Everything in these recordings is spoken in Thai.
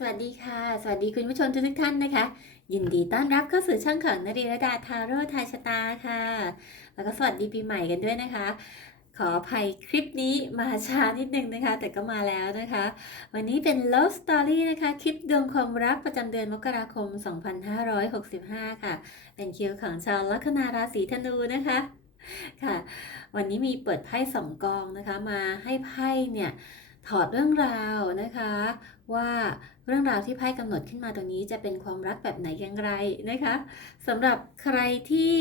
สวัสดีค่ะ สวัสดีคุณผู้ชมทุกท่านนะคะ ยินดีต้อนรับเข้าสู่ช่องของนรีรดาทาโร่ทายชะตาค่ะ แล้วก็สวัสดีปีใหม่กันด้วยนะคะ ขออภัยคลิปนี้มาช้านิดนึงนะคะ แต่ก็มาแล้วนะคะ วันนี้เป็น Love Story นะคะ คลิปดวงความรักประจำเดือนมกราคม 2565 ค่ะ เป็นคิวของชาวลัคนาราศีธนูนะคะค่ะ วันนี้มีเปิดไพ่สองกองนะคะ มาให้ไพ่เนี่ยถอดเรื่องราวนะคะว่า เรื่องราวที่ไพ่กำหนดขึ้นมาตรงนี้จะเป็นความรักแบบไหนอย่างไรนะคะสำหรับใครที่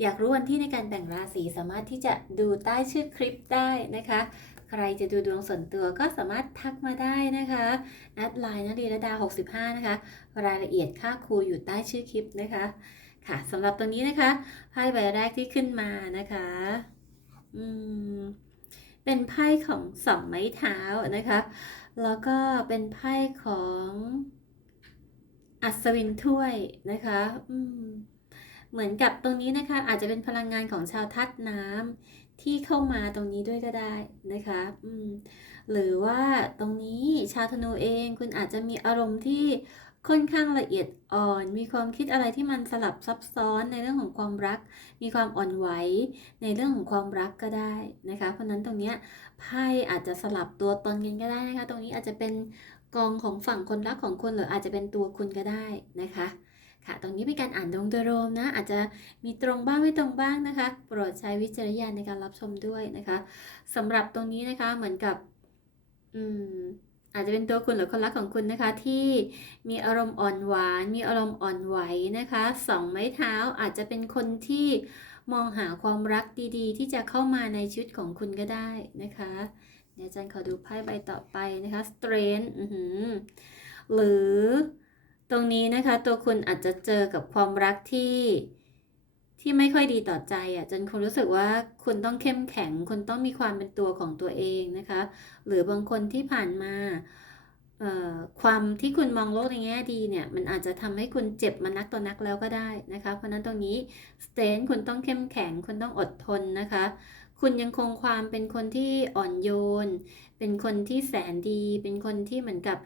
อยากรู้วันที่ในการแบ่งราศีสามารถที่จะดูใต้ชื่อคลิปได้นะคะ ใครจะดูดวงส่วนตัวก็สามารถทักมาได้นะคะแอดไลน์นรีรดา 65 นะคะ รายละเอียดค่าครูอยู่ใต้ชื่อคลิปนะคะค่ะสำหรับตรงนี้นะคะไพ่ใบแรกที่ขึ้นมานะคะอืมเป็นไพ่ของสองไม้เท้านะคะ แล้วก็เป็นไพ่ของอัศวินถ้วยนะคะเหมือนกับตรงนี้นะคะ อาจจะเป็นพลังงานของชาวทัดน้ำที่เข้ามาตรงนี้ด้วยก็ได้นะคะหรือว่าตรงนี้ชาวธนูเองคุณอาจจะมีอารมณ์ที่ ค่อนข้างละเอียดอ่อน มีความคิดอะไรที่มันสลับซับซ้อนในเรื่องของความรัก มีความอ่อนไหวในเรื่องของความรักก็ได้นะคะ เพราะนั้นตรงเนี้ยไพ่อาจจะสลับตัวตนกันก็ได้นะคะ ตรงนี้อาจจะเป็นกองของฝั่งคนรักของคุณหรืออาจจะเป็นตัวคุณก็ได้นะคะ ค่ะ ตรงนี้เป็นการอ่านดวงโดยรวมนะ อาจจะมีตรงบ้างไม่ตรงบ้างนะคะ โปรดใช้วิจารณญาณในการรับชมด้วยนะคะสำหรับตรงนี้นะคะเหมือนกับ อืม อาจจะเป็นตัวคุณหรือคนรักของคุณนะคะ ที่มีอารมณ์อ่อนหวาน มีอารมณ์อ่อนไหวนะคะสองไม้เท้าอาจจะเป็นคนที่มองหาความรักดีๆ ที่จะเข้ามาในชีวิตของคุณก็ได้นะคะเดี๋ยวอาจารย์ขอดูไพ่ใบต่อไปนะคะ strength หรือตรงนี้นะคะตัวคุณอาจจะเจอกับความรักที่ ที่ไม่ค่อยดีต่อใจอะจนคุณรู้สึกว่าคุณต้องเข้มแข็ง คุณต้องมีความเป็นตัวของตัวเองนะคะ หรือบางคนที่ผ่านมาความที่คุณมองโลกในแง่ดีเนี่ย มันอาจจะทำให้คุณเจ็บมานักต่อนักแล้วก็ได้นะคะ เพราะฉะนั้นตรงนี้สเตนคุณต้องเข้มแข็ง คุณต้องอดทนนะคะ คุณยังคงความเป็นคนที่อ่อนโยน เป็นคนที่แสนดี เป็นคนที่เหมือนกับ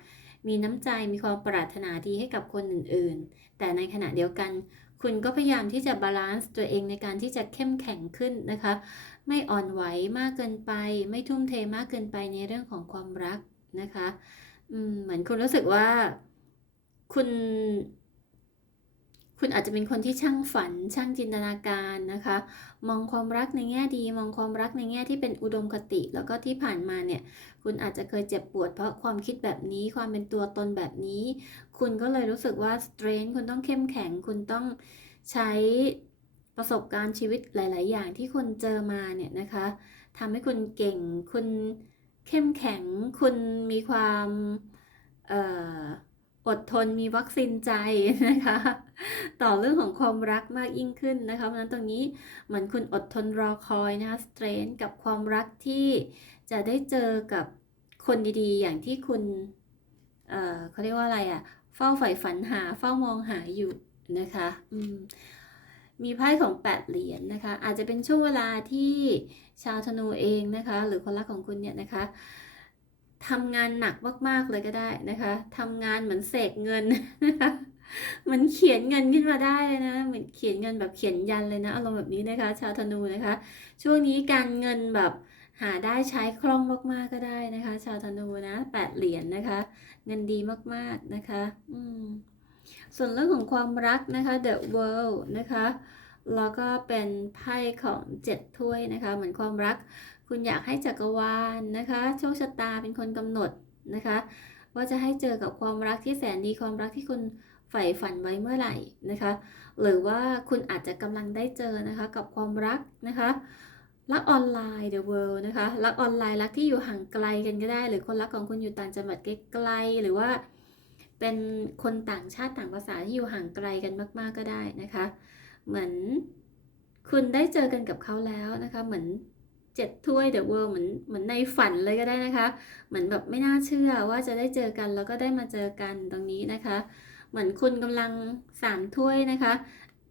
มีน้ำใจมีความปรารถนาดีให้กับคนอื่น ๆ แต่ในขณะเดียวกัน คุณก็พยายามที่จะบาลานซ์ตัวเองในการที่จะเข้มแข็งขึ้นนะคะ ไม่อ่อนไหวมากเกินไป ไม่ทุ่มเทมากเกินไปในเรื่องของความรักนะคะเหมือนคุณรู้สึกว่าคุณ คุณอาจจะเป็นคนที่ช่างฝัน ช่างจินตนาการนะคะ มองความรักในแง่ดี มองความรักในแง่ที่เป็นอุดมคติ แล้วก็ที่ผ่านมาเนี่ย คุณอาจจะเคยเจ็บปวด เพราะความคิดแบบนี้ ความเป็นตัวตนแบบนี้ คุณก็เลยรู้สึกว่าสเตรนคุณต้องเข้มแข็ง คุณต้องใช้ประสบการณ์ชีวิตหลาย ๆ อย่างที่คุณเจอมาเนี่ยนะคะทำให้คุณเก่ง คุณเข้มแข็ง คุณมีความอออดทนมีวัคซีนใจนะคะ ต่อเรื่องของความรักมากยิ่งขึ้นนะคะเพราะฉะนั้นตรงนี้เหมือนคุณอดทนรอคอยนะคะสเตรนกับความรักที่จะได้เจอกับคนดีๆ อย่างที่คุณเอ่อเขาเรียกว่าอะไรอะ่ะ เฝ้าใฝ่ฝันหา เฝ้ามองหาอยู่นะคะอืมมีไพ่ของแปดเหรียญนะคะ อาจจะเป็นช่วงเวลาที่ชาวธนูเองนะคะ หรือคนรักของคุณเนี่ยนะคะทำงานหนักมากๆเลยก็ได้นะคะทำงานเหมือนเสกเงินนะคะ มือนเขียนเงินขึ้นมาได้เลยนะ เหมือนเขียนเงินแบบเขียนยันเลยนะ อารมณ์แบบนี้นะคะ ชาวธนูนะคะ ช่วงนี้การเงินแบบหาได้ใช้คล่องมากๆก็ได้นะคะ ชาวธนูนะแปดเหรียญนะคะ เงินดีมากๆนะคะ อืมส่วนเรื่องของความรักนะคะ The World นะคะแล้วก็เป็นไพ่ของเจ็ดถ้วยนะคะ เหมือนความรัก คุณอยากให้จักรวาลนะคะ โชคชะตาเป็นคนกำหนดนะคะ ว่าจะให้เจอกับความรักที่แสนดีความรักที่คุณ ใฝ่ฝันไว้เมื่อไหร่นะคะ หรือว่าคุณอาจจะกำลังได้เจอนะคะกับความรักนะคะรักออนไลน์ the world นะคะรักออนไลน์รักที่อยู่ห่างไกลกันก็ได้ หรือคนรักของคุณอยู่ต่างจังหวัดไกลๆหรือว่าเป็นคนต่างชาติต่างภาษาที่อยู่ห่างไกลกันมาก ๆก็ได้นะคะ เหมือนคุณได้เจอกันกับเขาแล้วนะคะ เหมือนเจ็ดถ้วย the world เหมือนเหมือนในฝันเลยก็ได้นะคะ เหมือนแบบไม่น่าเชื่อว่าจะได้เจอกันแล้วก็ได้มาเจอกันตรงนี้นะคะ เหมือนคุณกำลังสามถ้วยนะคะ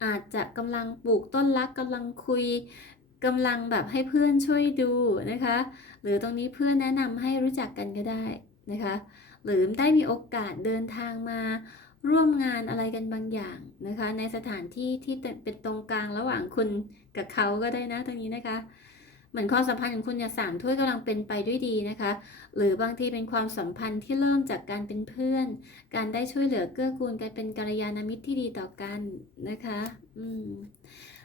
อาจจะกำลังปลูกต้นรักกำลังคุยกำลังแบบให้เพื่อนช่วยดูนะคะ หรือตรงนี้เพื่อนแนะนำให้รู้จักกันก็ได้นะคะ หรือได้มีโอกาสเดินทางมาร่วมงานอะไรกันบางอย่างนะคะ ในสถานที่ที่เป็นตรงกลางระหว่างคุณกับเขาก็ได้นะตรงนี้นะคะ เหมือนความสัมพันธ์ของคุณเนี่ยสามถ้วยกำลังเป็นไปด้วยดีนะคะ หรือบางทีเป็นความสัมพันธ์ที่เริ่มจากการเป็นเพื่อน การได้ช่วยเหลือเกื้อกูลการเป็นกัลยาณมิตรที่ดีต่อกันนะคะ อืม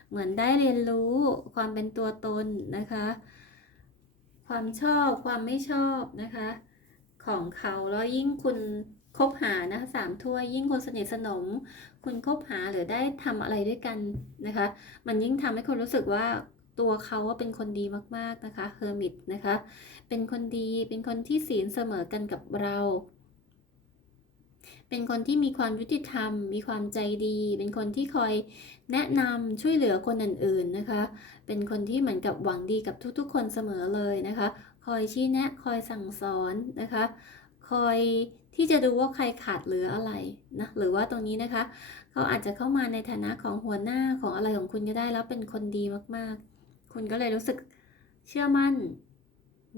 เหมือนได้เรียนรู้ความเป็นตัวตนนะคะ ความชอบความไม่ชอบนะคะ ของเขาแล้วยิ่งคุณคบหานะคะสามถ้วยยิ่งคนสนิทสนม คุณคบหาหรือได้ทำอะไรด้วยกันนะคะ มันยิ่งทำให้คนรู้สึกว่า ตัวเขาว่าเป็นคนดีมากๆนะคะเฮอร์มิตนะคะ เป็นคนดีเป็นคนที่ศีลเสมอกันกับเรา เป็นคนที่มีความยุติธรรม มีความใจดี เป็นคนที่คอยแนะนำช่วยเหลือคนอื่นๆนะคะ เป็นคนที่เหมือนกับหวังดีกับทุกๆ คนเสมอเลยนะคะ คอยชี้แนะ คอยสั่งสอนนะคะ คอยที่จะดูว่าใครขาดเหลืออะไรนะหรือว่าตรงนี้นะคะ เขาอาจจะเข้ามาในฐานะของหัวหน้าของอะไรของคุณก็ได้แล้วเป็นคนดีมากๆ คุณก็เลยรู้สึกเชื่อมั่น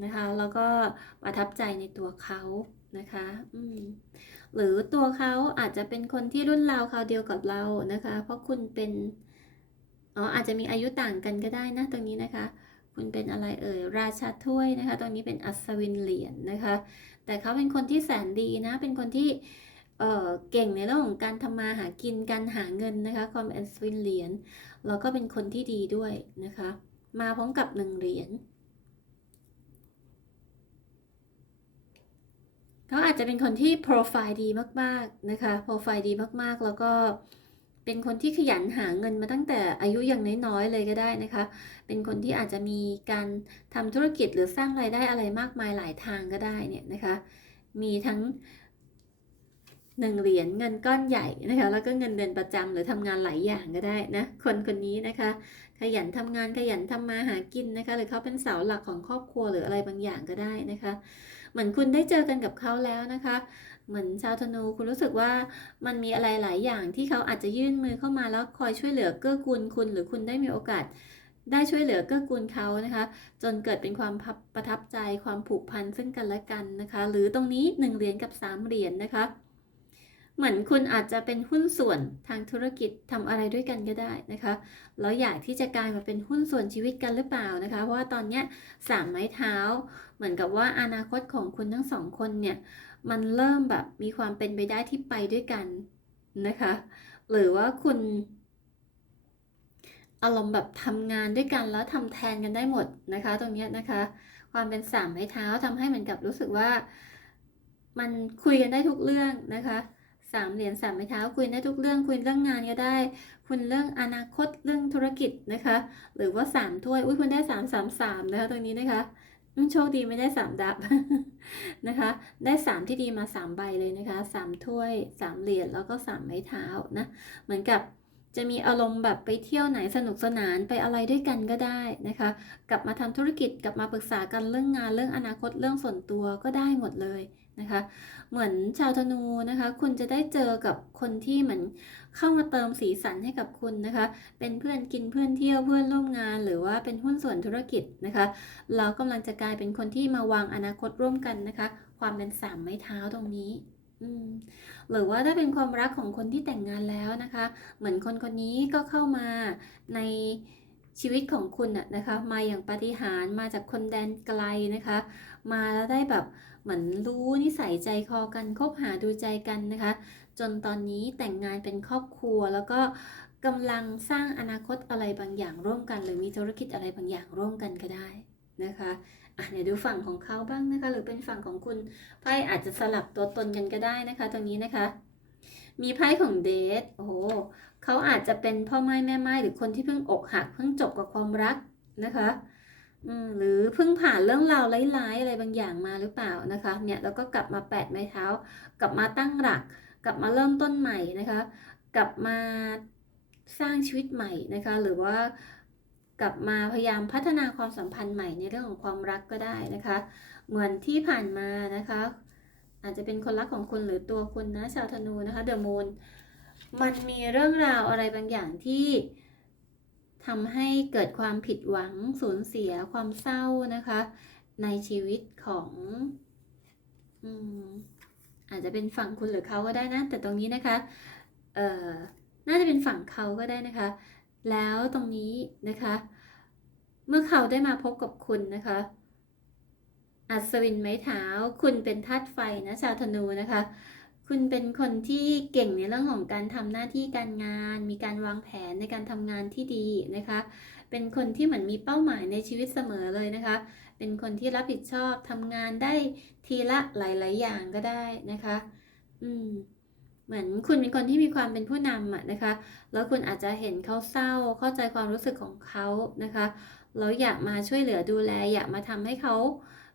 นะคะ แล้วก็ประทับใจในตัวเขานะคะอืหรือตัวเขาอาจจะเป็นคนที่รุ่นราวคราวเดียวกับเรานะคะ เพราะคุณเป็นอ๋ออาจจะมีอายุต่างกันก็ได้นะตรงนี้นะคะ คุณเป็นอะไรเอ่ยราชาถ้วยนะคะ ตรงนี้เป็นอัศวินเหรียญนะคะ แต่เขาเป็นคนที่แสนดีนะ เป็นคนที่เเก่งในเรื่องของการทำมาหากินการหาเงินนะคะความเป็นอัศวินเหรียญแล้วก็เป็นคนที่ดีด้วยนะคะ มาพร้อมกับหนึ่งเหรียญเขาอาจจะเป็นคนที่โปรไฟล์ดีมากๆนะคะโปรไฟล์ดีมากๆ แล้วก็เป็นคนที่ขยันหาเงินมาตั้งแต่อายุยังน้อยๆเลยก็ได้นะคะ เป็นคนที่อาจจะมีการทำธุรกิจหรือสร้างรายได้อะไรมากมายหลายทางก็ได้เนี่ยนะคะ มีทั้ง หนึ่งเหรียญเงินก้อนใหญ่นะคะ แล้วก็เงินเดือนประจำหรือทำงานหลายอย่างก็ได้นะ คนคนนี้นะคะ ขยันทำงานขยันทำมาหากินนะคะ หรือเขาเป็นเสาหลักของครอบครัวหรืออะไรบางอย่างก็ได้นะคะ เหมือนคุณได้เจอกันกับเขาแล้วนะคะ เหมือนชาวธนูคุณรู้สึกว่ามันมีอะไรหลายอย่างที่เขาอาจจะยื่นมือเข้ามาแล้วคอยช่วยเหลือเกื้อกูลคุณ หรือคุณได้มีโอกาสได้ช่วยเหลือเกื้อกูลเขานะคะ จนเกิดเป็นความประทับใจความผูกพันซึ่งกันและกันนะคะ หรือตรงนี้1เหรียญกับ3เหรียญนะคะ เหมือนคุณอาจจะเป็นหุ้นส่วนทางธุรกิจทำอะไรด้วยกันก็ได้นะคะแล้วอยากที่จะกลายมาเป็นหุ้นส่วนชีวิตกันหรือเปล่านะคะเพราะว่าตอนเนี้ยสามไม้เท้า เหมือนกับว่าอนาคตของคุณทั้งสองคนเนี่ยมันเริ่มแบบมีความเป็นไปได้ที่ไปด้วยกันนะคะ หรือว่าคุณอารมณ์แบบทำงานด้วยกันแล้วทำแทนกันได้หมดนะคะ ตรงนี้นะคะ ความเป็นสามไม้เท้าทำให้เหมือนกับรู้สึกว่า มันคุยกันได้ทุกเรื่องนะคะ สามเหรียญสามไม้เท้าคุยได้ทุกเรื่องคุยเรื่องงานก็ได้ คุณเรื่องอนาคตเรื่องธุรกิจนะคะ หรือว่าสามถ้วยอุ้ยคุณได้สามสามสามนะคะตรงนี้นะคะโชคดีไม่ได้สามดับนะคะ ได้สามที่ดีมาสามใบเลยนะคะสามถ้วยสามเหรียญแล้วก็สามไม้เท้านะ เหมือนกับจะมีอารมณ์แบบไปเที่ยวไหนสนุกสนานไปอะไรด้วยกันก็ได้นะคะ กลับมาทำธุรกิจกลับมาปรึกษากันเรื่องงานเรื่องอนาคตเรื่องส่วนตัวก็ได้หมดเลย นะคะ เหมือนชาวธนูนะคะ คุณจะได้เจอกับคนที่เหมือนเข้ามาเติมสีสันให้กับคุณนะคะ เป็นเพื่อนกินเพื่อนเที่ยวเพื่อนร่วมงาน หรือว่าเป็นหุ้นส่วนธุรกิจนะคะ เรากำลังจะกลายเป็นคนที่มาวางอนาคตร่วมกันนะคะ ความเป็นสามไม้เท้าตรงนี้หรือว่าถ้าเป็นความรักของคนที่แต่งงานแล้วนะคะ เหมือนคนคนนี้ก็เข้ามาในชีวิตของคุณอะนะคะ มาอย่างปาฏิหาริย์มาจากคนแดนไกลนะคะ มาแล้วได้แบบ เหมือนรู้นิสัยใจคอกันคบหาดูใจกันนะคะ จนตอนนี้แต่งงานเป็นครอบครัวแล้วก็กำลังสร้างอนาคตอะไรบางอย่างร่วมกัน หรือมีธุรกิจอะไรบางอย่างร่วมกันก็ได้นะคะอะเดี๋ยวดูฝั่งของเขาบ้างนะคะ หรือเป็นฝั่งของคุณไพ่อาจจะสลับตัวตนกันก็ได้นะคะ ตรงนี้นะคะ มีไพ่ของเดทโอ้โหเขาอาจจะเป็นพ่อไม้แม่ไม้หรือคนที่เพิ่งอกหักเพิ่งจบกับความรักนะคะ หรือเพิ่งผ่านเรื่องราวร้ายๆอะไรบางอย่างมาหรือเปล่านะคะเนี่ยแล้วก็กลับมาแปดไม้เท้า กลับมาตั้งหลัก กลับมาเริ่มต้นใหม่นะคะ กลับมาสร้างชีวิตใหม่นะคะ หรือว่ากลับมาพยายามพัฒนาความสัมพันธ์ใหม่ในเรื่องของความรักก็ได้นะคะ เหมือนที่ผ่านมานะคะ อาจจะเป็นคนรักของคุณหรือตัวคุณนะชาวธนูนะคะเดอะมูนมันมีเรื่องราวอะไรบางอย่างที่ ทำให้เกิดความผิดหวังสูญเสียความเศร้านะคะ ในชีวิตของอืมอาจจะเป็นฝั่งคุณหรือเขาก็ได้นะ แต่ตรงนี้นะคะเอ่อน่าจะเป็นฝั่งเขาก็ได้นะคะ แล้วตรงนี้นะคะ เมื่อเขาได้มาพบกับคุณนะคะ อัศวินไม้เท้าคุณเป็นธาตุไฟนะชาวธนูนะคะ คุณเป็นคนที่เก่งในเรื่องของการทำหน้าที่การงาน มีการวางแผนในการทำงานที่ดีนะคะ เป็นคนที่เหมือนมีเป้าหมายในชีวิตเสมอเลยนะคะ เป็นคนที่รับผิดชอบทำงานได้ทีละหลาย ๆ อย่างก็ได้นะคะ อืมเหมือนคุณเป็นคนที่มีความเป็นผู้นำอะนะคะ แล้วคุณอาจจะเห็นเขาเศร้า เข้าใจความรู้สึกของเขานะคะ แล้วอยากมาช่วยเหลือดูแล อยากมาทำให้เขา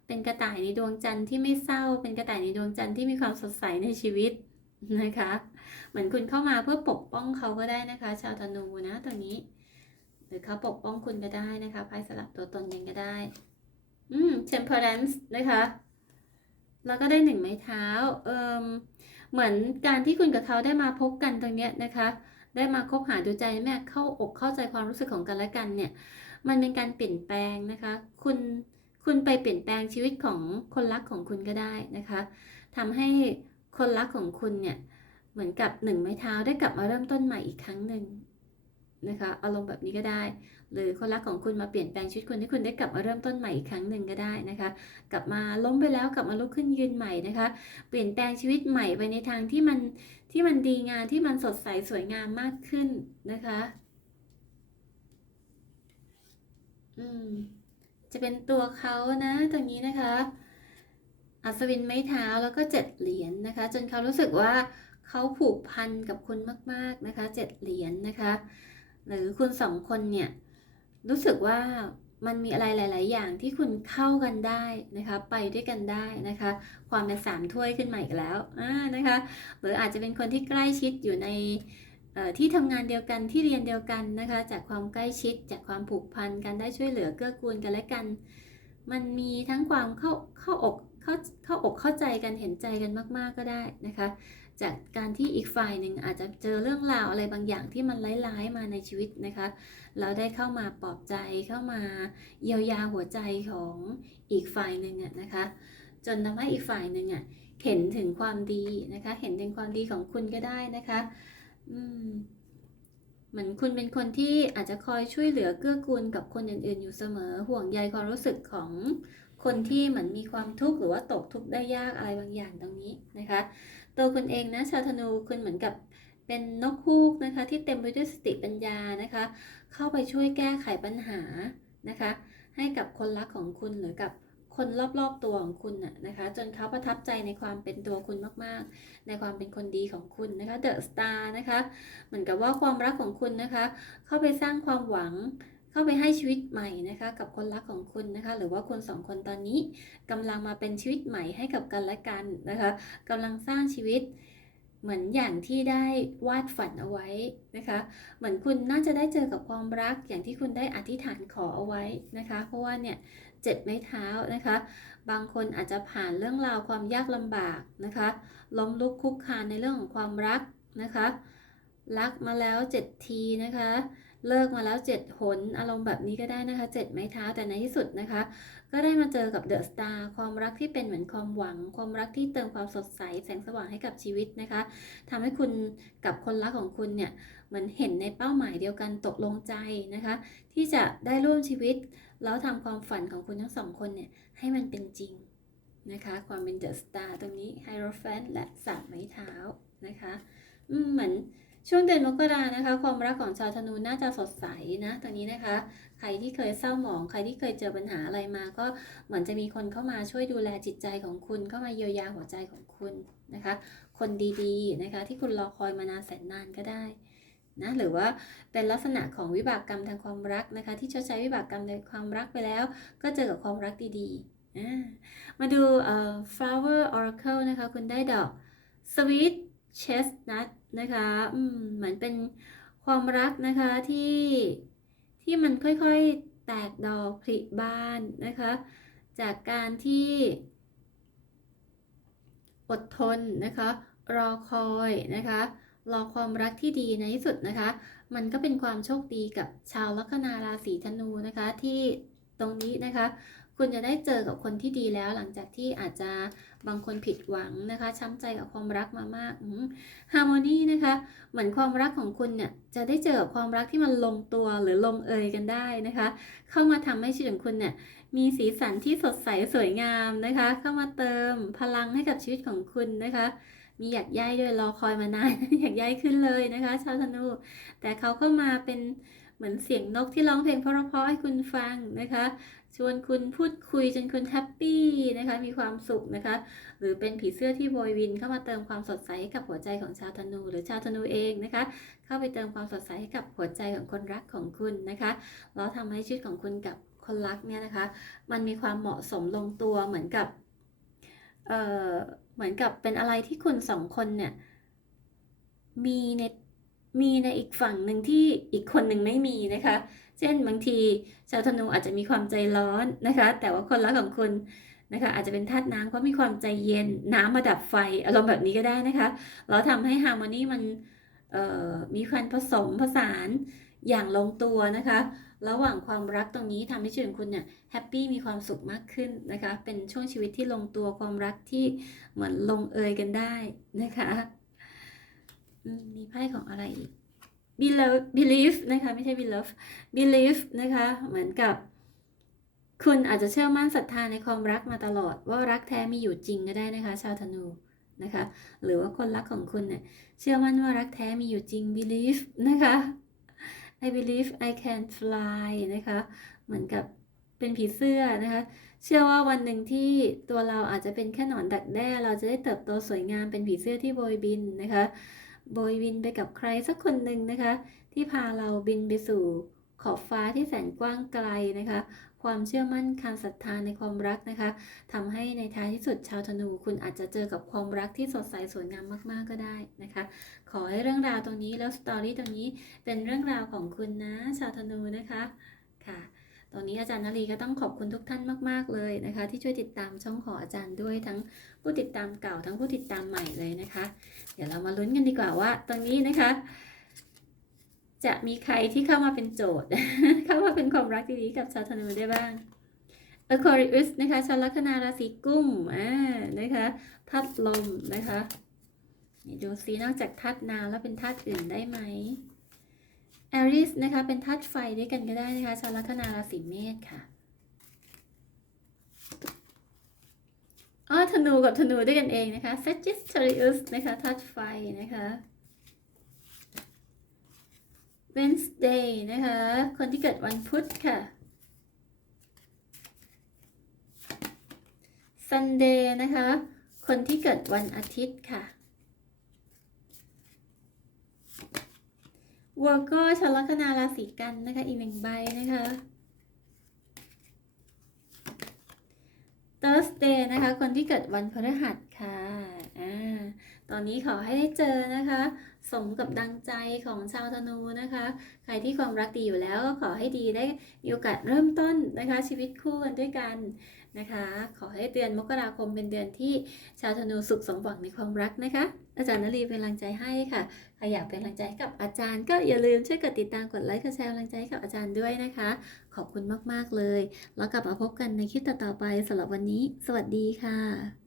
เป็นกระต่ายในดวงจันทร์ที่ไม่เศร้า เป็นกระต่ายในดวงจันทร์ที่มีความสดใสในชีวิตนะคะ เหมือนคุณเข้ามาเพื่อปกป้องเขาก็ได้นะคะ ชาวธนูนะตรงนี้ หรือเขาปกป้องคุณก็ได้นะคะไพ่สลับตัวตนยังก็ได้ อืม temperance นะคะแล้วก็ได้หนึ่งไม้เท้า เอิมเหมือนการที่คุณกับเขาได้มาพบกันตรงเนี้ยนะคะ ได้มาคบหาดูใจแม่เข้าอกเข้าใจความรู้สึกของกันและกันเนี่ย มันเป็นการเปลี่ยนแปลงนะคะ คุณ คุณไปเปลี่ยนแปลงชีวิตของคนรักของคุณก็ได้นะคะทำให้คนรักของคุณเนี่ยเหมือนกับหนึ่งไม้เท้าได้กลับมาเริ่มต้นใหม่อีกครั้งหนึ่งนะคะอารมณ์แบบนี้ก็ได้ หรือคนรักของคุณมาเปลี่ยนแปลงชีวิตคุณให้คุณได้กลับมาเริ่มต้นใหม่อีกครั้งหนึ่งก็ได้นะคะ กลับมาล้มไปแล้วกลับมาลุกขึ้นยืนใหม่นะคะ เปลี่ยนแปลงชีวิตใหม่ไปในทางที่มันที่มันดีงามที่มันสดใสสวยงามมากขึ้นนะคะ อืม จะเป็นตัวเขานะตรงนี้นะคะ อัศวินไม้เท้าแล้วก็เจ็ดเหรียญนะคะ จนเขารู้สึกว่าเขาผูกพันกับคุณมาก ๆนะคะเจ็ดเหรียญนะคะ หรือคุณสองคนเนี่ยรู้สึกว่ามันมีอะไรหลาย ๆ อย่างที่คุณเข้ากันได้นะคะ ไปด้วยกันได้นะคะ ความเป็นสามถ้วยขึ้นมาอีกแล้วอ่านะคะ หรืออาจจะเป็นคนที่ใกล้ชิดอยู่ใน ที่ทำงานเดียวกันที่เรียนเดียวกันนะคะ จากความใกล้ชิด จากความผูกพันกันได้ช่วยเหลือเกื้อกูลกันและกัน มันมีทั้งความเข้าเข้าอกเข้าเข้าอกเข้าใจกันเห็นใจกันมาก ๆก็ได้นะคะ จากการที่อีกฝ่ายหนึ่งอาจจะเจอเรื่องราวอะไรบางอย่างที่มันร้ายๆมาในชีวิตนะคะ เราได้เข้ามาปลอบใจเข้ามาเยียวยาหัวใจของอีกฝ่ายหนึ่งนะคะ จนทำให้อีกฝ่ายหนึ่งเห็นถึงความดีนะคะ เห็นถึงความดีของคุณก็ได้นะคะ อืม เหมือนคุณเป็นคนที่อาจจะคอยช่วยเหลือเกื้อกูลกับคนอื่น ๆ อยู่เสมอ ห่วงใยความรู้สึกของคนที่เหมือนมีความทุกข์หรือว่าตกทุกข์ได้ยากอะไรบางอย่างตรงนี้นะคะ ตัวคุณเองนะชาวธนูคุณเหมือนกับเป็นนกฮูกนะคะ ที่เต็มไปด้วยสติปัญญานะคะ เข้าไปช่วยแก้ไขปัญหานะคะ ให้กับคนรักของคุณหรือกับ คนรอบๆตัวของคุณน่ะนะคะ จนเขาประทับใจในความเป็นตัวคุณมากๆ ในความเป็นคนดีของคุณนะคะเดอะสตาร์นะคะ เหมือนกับว่าความรักของคุณนะคะ เข้าไปสร้างความหวังเข้าไปให้ชีวิตใหม่นะคะกับคนรักของคุณนะคะหรือว่าคนสองคนตอนนี้กำลังมาเป็นชีวิตใหม่ให้กับกันและกันนะคะกำลังสร้างชีวิตเหมือนอย่างที่ได้วาดฝันเอาไว้นะคะเหมือนคุณน่าจะได้เจอกับความรักอย่างที่คุณได้อธิษฐานขอเอาไว้นะคะ เพราะว่าเนี่ย เจ็ดไม้เท้านะคะ บางคนอาจจะผ่านเรื่องราวความยากลำบากนะคะ ล้มลุกคุกคานในเรื่องของความรักนะคะ รักมาแล้วเจ็ดทีนะคะ เลิกมาแล้วเจ็ดหน อารมณ์แบบนี้ก็ได้นะคะเจ็ดไม้เท้าแต่ในที่สุดนะคะ ก็ได้มาเจอกับเดอะสตาร์ความรักที่เป็นเหมือนความหวัง ความรักที่เติมความสดใส แสงสว่างให้กับชีวิตนะคะทำให้คุณกับคนรักของคุณเนี่ยเหมือนเห็นในเป้าหมายเดียวกันตกลงใจนะคะ ที่จะได้ร่วมชีวิต แล้วทำความฝันของคุณทั้งสองคนเนี่ยให้มันเป็นจริงนะคะ ความเป็นเดอะสตาร์ตรงนี้ไฮโรแฟนและสามไม้เท้านะคะ อืมเหมือน ช่วงเดือนมกรานะคะ ความรักของชาวธนูน่าจะสดใสนะตรงนี้นะคะ ใครที่เคยเศร้าหมอง ใครที่เคยเจอปัญหาอะไรมาก็เหมือนจะมีคนเข้ามาช่วยดูแลจิตใจของคุณ เข้ามาเยียวยาหัวใจของคุณนะคะ คนดีๆนะคะ ที่คุณรอคอยมานานแสนนานก็ได้นะหรือว่าเป็นลักษณะของวิบากกรรมทางความรักนะคะ ที่ชดใช้วิบากกรรมในความรักไปแล้ว ก็เจอกับความรักดีๆ มาดูเอ่อ flower oracle นะคะ คุณได้ดอก sweet chestnut นะคะ อืม เหมือนเป็นความรักนะคะที่ที่มันค่อยๆแตกดอกผลิบานนะคะ จากการที่อดทนนะคะ รอคอยนะคะ รอความรักที่ดีในที่สุดนะคะ มันก็เป็นความโชคดีกับชาวลัคนาราศีธนูนะคะที่ตรงนี้นะคะ คุณจะได้เจอกับคนที่ดีแล้ว หลังจากที่อาจจะบางคนผิดหวังนะคะ ช้ำใจกับความรักมามากฮาร์โมนีนะคะ เหมือนความรักของคุณเนี่ยจะได้เจอกับความรักที่มันลงตัวหรือลงเอยกันได้นะคะ เข้ามาทำให้ชีวิตของคุณเนี่ยมีสีสันที่สดใสสวยงามนะคะ เข้ามาเติมพลังให้กับชีวิตของคุณนะคะมีอยากย้ายด้วยรอคอยมานาน อยากย้ายขึ้นเลยนะคะ ชาวธนู แต่เขาก็มาเป็นเหมือนเสียงนกที่ร้องเพลงเพราะๆให้คุณฟังนะคะ ชวนคุณพูดคุยจนคุณแฮปปี้นะคะมีความสุขนะคะ หรือเป็นผีเสื้อที่โบยบินเข้ามาเติมความสดใสให้กับหัวใจของชาวธนู หรือชาวธนูเองนะคะ เข้าไปเติมความสดใสให้กับหัวใจของคนรักของคุณนะคะแล้วทำให้ชีวิตของคุณกับคนรักเนี่ยนะคะ มันมีความเหมาะสมลงตัวเหมือนกับเอ่อเหมือนกับเป็นอะไรที่คุณสองคนเนี่ยมีใน มีในอีกฝั่งหนึ่งที่อีกคนหนึ่งไม่มีนะคะ เช่นบางทีชาวธนูอาจจะมีความใจร้อนนะคะ แต่ว่าคนรักของคุณนะคะอาจจะเป็นธาตุน้ำเพราะมีความใจเย็นน้ำมาดับไฟอารมณ์แบบนี้ก็ได้นะคะแล้วทำให้ฮาร์โมนีมันมีความผสมผสานอย่างลงตัวนะคะ ระหว่างความรักตรงนี้ทำให้ชีวิตของคุณเนี่ยแฮปปี้มีความสุขมากขึ้นนะคะ เป็นช่วงชีวิตที่ลงตัวความรักที่เหมือนลงเอยกันได้นะคะ มีไพ่ของอะไรอีก Believe believe นะคะ ไม่ใช่ believe believe นะคะ เหมือนกับ คุณอาจจะเชื่อมั่นศรัทธาในความรักมาตลอด ว่ารักแท้มีอยู่จริงก็ได้นะคะ ชาวธนูนะคะ หรือว่าคนรักของคุณเนี่ยเชื่อมั่นว่ารักแท้มีอยู่จริง believe นะคะ I believe I can fly นะคะ เหมือนกับเป็นผีเสื้อนะคะ เชื่อว่าวันหนึ่งที่ตัวเราอาจจะเป็นแค่หนอนดักแด้ เราจะได้เติบโตสวยงามเป็นผีเสื้อที่โบยบินนะคะ โบยบินไปกับใครสักคนหนึ่งนะคะ ที่พาเราบินไปสู่ขอบฟ้าที่แสนกว้างไกลนะคะ ความเชื่อมั่นการศรัทธาในความรักนะคะทำให้ในท้ายที่สุดชาวธนู คุณอาจจะเจอกับความรักที่สดใสสวยงามมากๆก็ได้นะคะ ขอให้เรื่องราวตรงนี้แล้วสตอรี่ตรงนี้เป็นเรื่องราวของคุณนะชาวธนูนะคะค่ะ ตอนนี้อาจารย์นลีก็ต้องขอบคุณทุกท่านมาก ๆ เลยนะคะ ที่ช่วยติดตามช่องของอาจารย์ด้วยทั้งผู้ติดตามเก่าทั้งผู้ติดตามใหม่เลยนะคะ เดี๋ยวเรามาลุ้นกันดีกว่าว่าตรงนี้นะคะ จะมีใครที่เข้ามาเป็นโจทย์ เข้ามาเป็นความรักดีๆกับชาวธนูได้บ้าง Aquarius นะคะชาวลัคนาราศีกุมอ่านะคะธาตุลมนะคะนี่ดูซินอกจากธาตุน้ำแล้วเป็นธาตุอื่นได้ไหม Aries นะคะ เป็นธาตุไฟด้วยกันก็ได้นะคะชาวลัคนาราศีเมษค่ะอ๋อธนูกับธนูด้วยกันเองนะคะ Sagittarius นะคะธาตุไฟนะคะ Wednesday นะคะ คนที่เกิดวันพุธค่ะ Sunday นะคะ คนที่เกิดวันอาทิตย์ค่ะ Virgo ชาวลัคนาราศีกันนะคะอีกหนึ่งใบนะคะ Thursday นะคะ คนที่เกิดวันพฤหัสค่ะอ่าตอนนี้ขอให้ได้เจอนะคะ สมกับดังใจของชาวธนูนะคะ ใครที่ความรักดีอยู่แล้วก็ขอให้ดีได้มีโอกาสเริ่มต้นนะคะ ชีวิตคู่กันด้วยกันนะคะ ขอให้เดือนมกราคมเป็นเดือนที่ชาวธนูสุขสมหวังในความรักนะคะ อาจารย์นลีเป็นกำลังใจให้ค่ะใครอยากเป็นกำลังใจกับอาจารย์ ก็อย่าลืมช่วยกดติดตามกดไลค์กดแชร์กำลังใจกับอาจารย์ด้วยนะคะ ขอบคุณมากๆเลย แล้วกลับมาพบกันในคลิปต่อๆไปสำหรับวันนี้ สวัสดีค่ะ